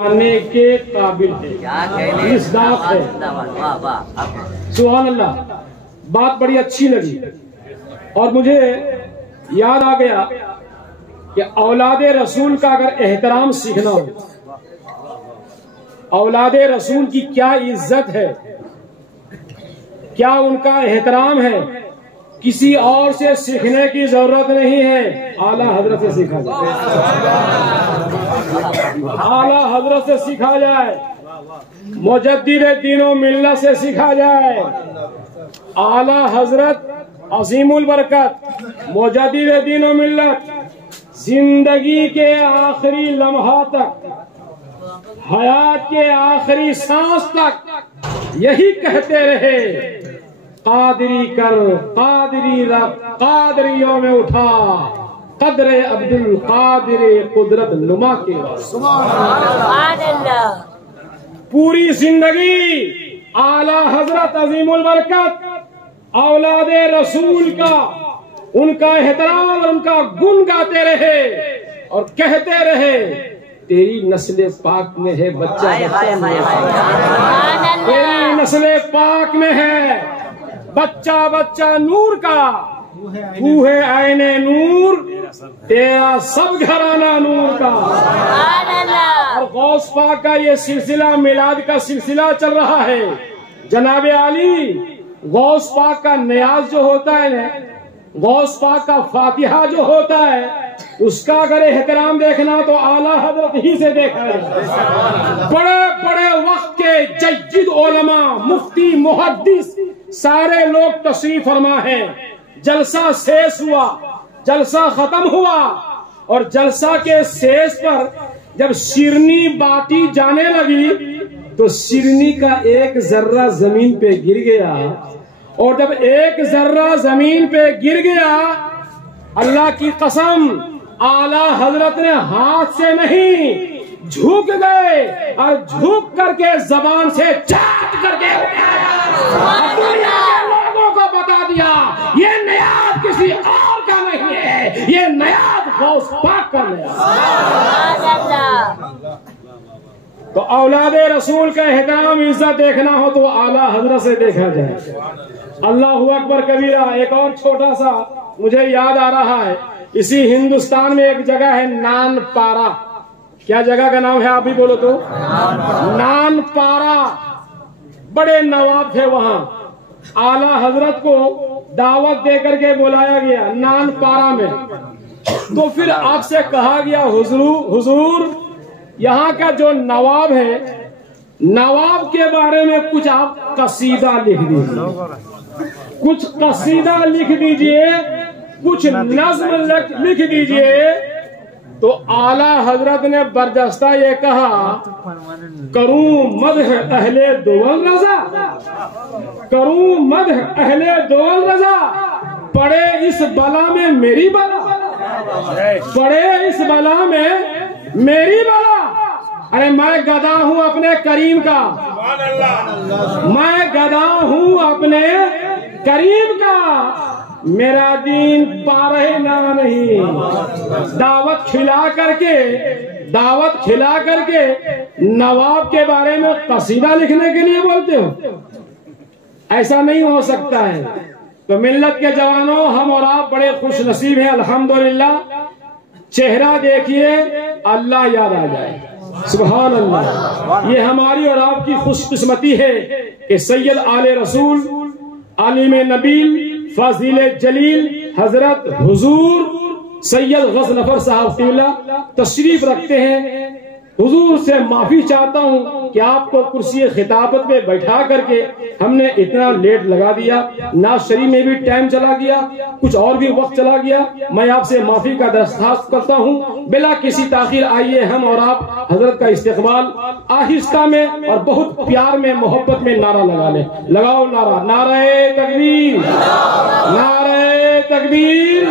آنے کے قابل ہے، مصداق ہے۔ سبحان اللہ، بات بڑی اچھی لگی اور مجھے یاد آ گیا کہ اولاد رسول کا اگر احترام سیکھنا ہو، اولاد رسول کی کیا عزت ہے، کیا ان کا احترام ہے، کسی اور سے سیکھنے کی ضرورت نہیں ہے، اعلیٰ حضرت سے سیکھا جائے، اعلیٰ حضرت سے سیکھا جائے، مجدد دین و ملت سے سیکھا جائے۔ اعلیٰ حضرت عظیم البرکت مجدد دین و ملت زندگی کے آخری لمحہ تک، حیات کے آخری سانس تک یہی کہتے رہے، قادری کر قادری رب قادریوں میں اٹھا، قدر عبد القادر قدرت نما کے سبحان اللہ۔ پوری زندگی اعلیٰ حضرت عظیم البرکت اولاد رسول کا، ان کا احترام، ان کا گن گاتے رہے اور کہتے رہے، تیری نسل پاک میں ہے بچہ، تیری نسل پاک میں ہے بچہ بچہ نور کا، تو ہے عین نور، تیرا سب گھرانہ نور کا۔ اور غوث پاک کا یہ سلسلہ میلاد کا سلسلہ چل رہا ہے۔ جناب عالی، غوث پاک کا نیاز جو ہوتا ہے نا، غوث پاک کا فاتحہ جو ہوتا ہے، اس کا اگر احترام دیکھنا تو اعلیٰ حضرت ہی سے دیکھا ہے۔ بڑے بڑے وقت کے جید علماء، مفتی، محدث سارے لوگ تشریف فرما ہیں۔ جلسہ سیس ہوا، جلسہ ختم ہوا اور جلسہ کے سیس پر جب شیرنی باٹی جانے لگی تو شیرنی کا ایک ذرہ زمین پہ گر گیا، اور جب ایک ذرہ زمین پہ گر گیا، اللہ کی قسم اعلیٰ حضرت نے ہاتھ سے نہیں جھک گئے اور جھک کر کے زبان سے چاٹ کر کے دنیا کے لوگوں کو بتا دیا، یہ نیاز کسی اور کا نہیں ہے، یہ نیاز غوث پاک کا نیاز۔ تو اولاد رسول کا احترام عزت دیکھنا ہو تو اعلیٰ حضرت سے دیکھا جائے۔ اللہ اکبر کبیرہ۔ ایک اور چھوٹا سا مجھے یاد آ رہا ہے، اسی ہندوستان میں ایک جگہ ہے نان پارا۔ کیا جگہ کا نام ہے؟ آپ بھی بولو تو۔ نان پارا، بڑے نواب تھے وہاں، اعلیٰ حضرت کو دعوت دے کر کے بلایا گیا نان پارا میں۔ تو پھر آپ سے کہا گیا، حضور یہاں کا جو نواب ہے، نواب کے بارے میں کچھ آپ قصیدہ لکھ دیجیے، کچھ قصیدہ لکھ دیجیے، کچھ نظم لکھ دیجیے۔ تو اعلیٰ حضرت نے برجستہ یہ کہا، کروں مدح اہل دول رضا، کروں مدح اہل دول رضا، پڑے اس بلا میں میری بلا، پڑے اس بلا میں میری بلا۔ ارے میں گدا ہوں اپنے کریم کا، میں گدا ہوں اپنے کریم کا، میرا دین پارہ نہ نہیں۔ دعوت کھلا کر کے نواب کے بارے میں قصیدہ لکھنے کے لیے بولتے ہو؟ ایسا نہیں ہو سکتا ہے۔ تو ملت کے جوانوں، ہم اور آپ بڑے خوش نصیب ہیں الحمدللہ۔ چہرہ دیکھیے، اللہ یاد آ جائے، سبحان اللہ۔ یہ ہماری اور آپ کی خوش قسمتی ہے کہ سید آل رسول، عالم نبیل، فاضل جلیل حضرت حضور سید غضنفر صاحب قبلہ تشریف رکھتے ہیں۔ حضور سے معافی چاہتا ہوں کہ آپ کو کرسی خطابت میں بیٹھا کر کے ہم نے اتنا لیٹ لگا دیا، ناز شریف میں بھی ٹائم چلا گیا، کچھ اور بھی وقت چلا گیا۔ میں آپ سے معافی کا درخواست کرتا ہوں، بلا کسی تاخیر آئیے ہم اور آپ حضرت کا استقبال آہستہ میں اور بہت پیار میں، محبت میں نعرہ لگا لیں۔ لگاؤ نعرہ، نعرہ تکبیر، نعرہ تکبیر۔